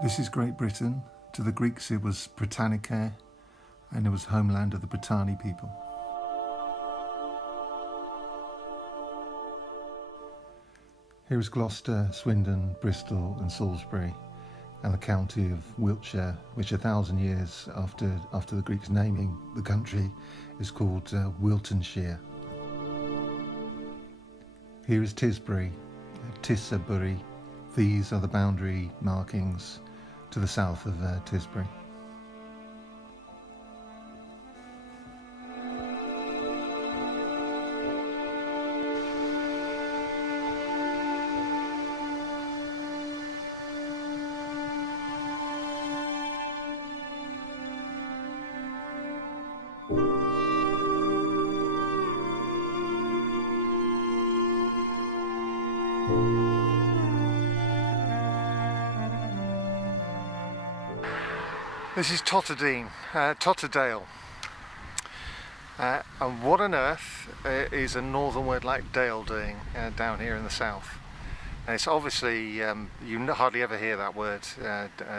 This is Great Britain. To the Greeks it was Britannicae, and it was homeland of the Brittani people. Here is Gloucester, Swindon, Bristol and Salisbury, and the county of Wiltshire, which 1,000 years after the Greeks naming the country is called Wiltshire. Here is Tisbury, Tisbury. These are the boundary markings to the south of Tisbury. This is Totterdale. And what on earth is a northern word like Dale doing down here in the south? And it's obviously, you hardly ever hear that word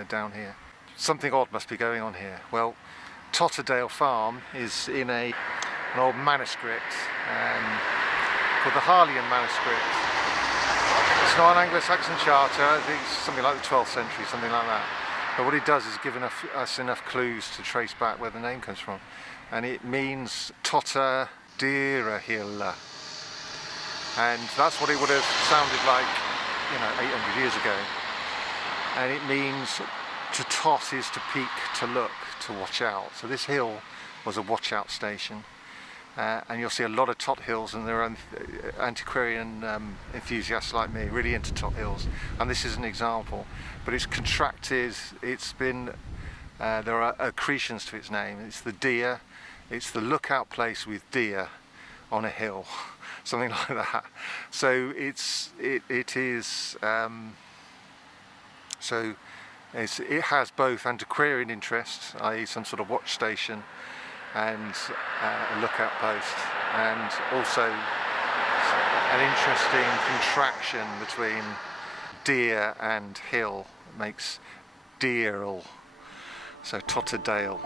down here. Something odd must be going on here. Well, Totterdale Farm is in an old manuscript called the Harleian manuscript. It's not an Anglo-Saxon charter, I think it's something like the 12th century, something like that. But what it does is give us enough clues to trace back where the name comes from. And it means Totterdale, and that's what it would have sounded like, 800 years ago. And it means to tot is to peek, to look, to watch out. So this hill was a watch out station. And you'll see a lot of tot hills, and there are antiquarian enthusiasts like me really into tot hills, and this is an example. But it's contracted, it's been, there are accretions to its name. It's the deer, it's the lookout place with deer on a hill, something like that. So it has both antiquarian interest, i.e. some sort of watch station, and a lookout post, and also an interesting contraction between deer and hill makes deerl, so Totterdale.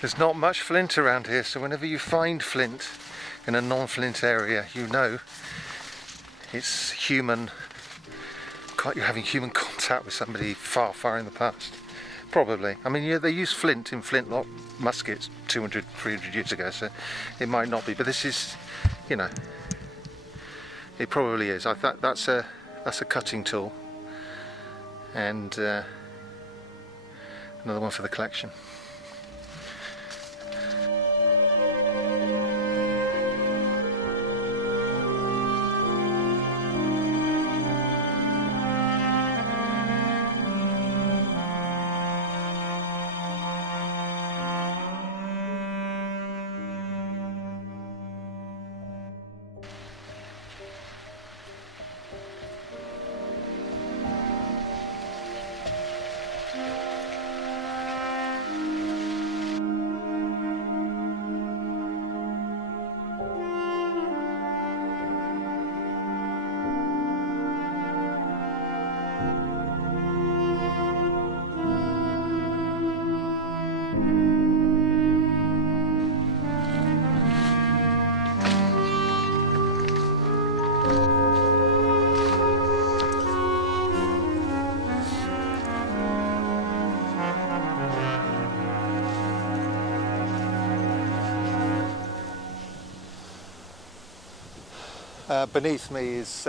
There's not much flint around here, so whenever you find flint in a non-flint area, you know it's human. You're having human contact with somebody far, far in the past. Probably. I mean, they used flint in flintlock muskets 200, 300 years ago, so it might not be. But this is, it probably is. That's a cutting tool, and another one for the collection. Beneath me is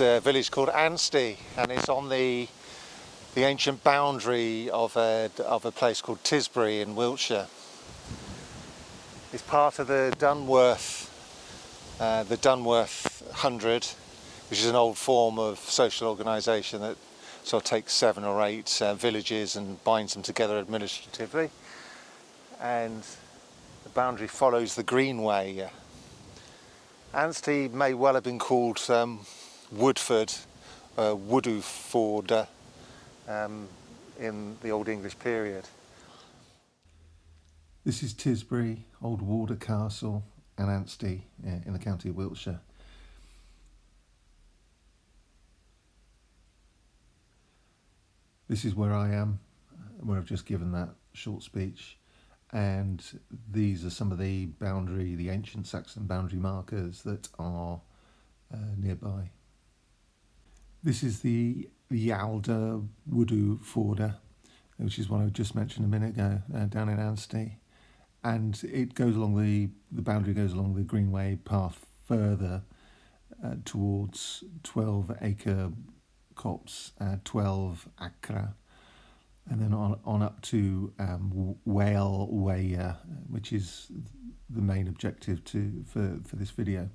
a village called Anstey, and it's on the ancient boundary of a place called Tisbury in Wiltshire. It's part of the Dunworth the Dunworth 100, which is an old form of social organisation that sort of takes 7 or 8 villages and binds them together administratively, and the boundary follows the Greenway. Anstey may well have been called Woodford, Wooduford in the Old English period. This is Tisbury, Old Warder Castle and Anstey in the county of Wiltshire. This is where I am, where I've just given that short speech, and these are some of the ancient Saxon boundary markers that are nearby. This is the Alder Wooduford, which is what I just mentioned a minute ago, down in Anstey, and it goes along the boundary goes along the Greenway path further towards 12 acre copse, 12 acre, and then on up to Weal Wege, which is the main objective for this video.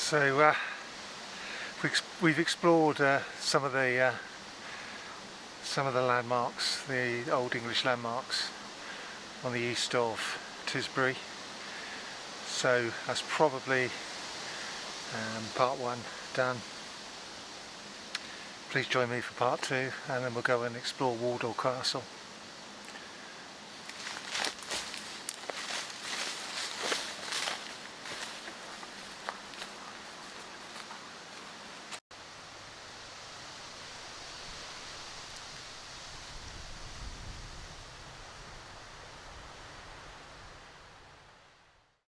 So we've explored some of the landmarks, the Old English landmarks on the east of Tisbury. So that's probably part 1 done. Please join me for part 2, and then we'll go and explore Waldorf Castle.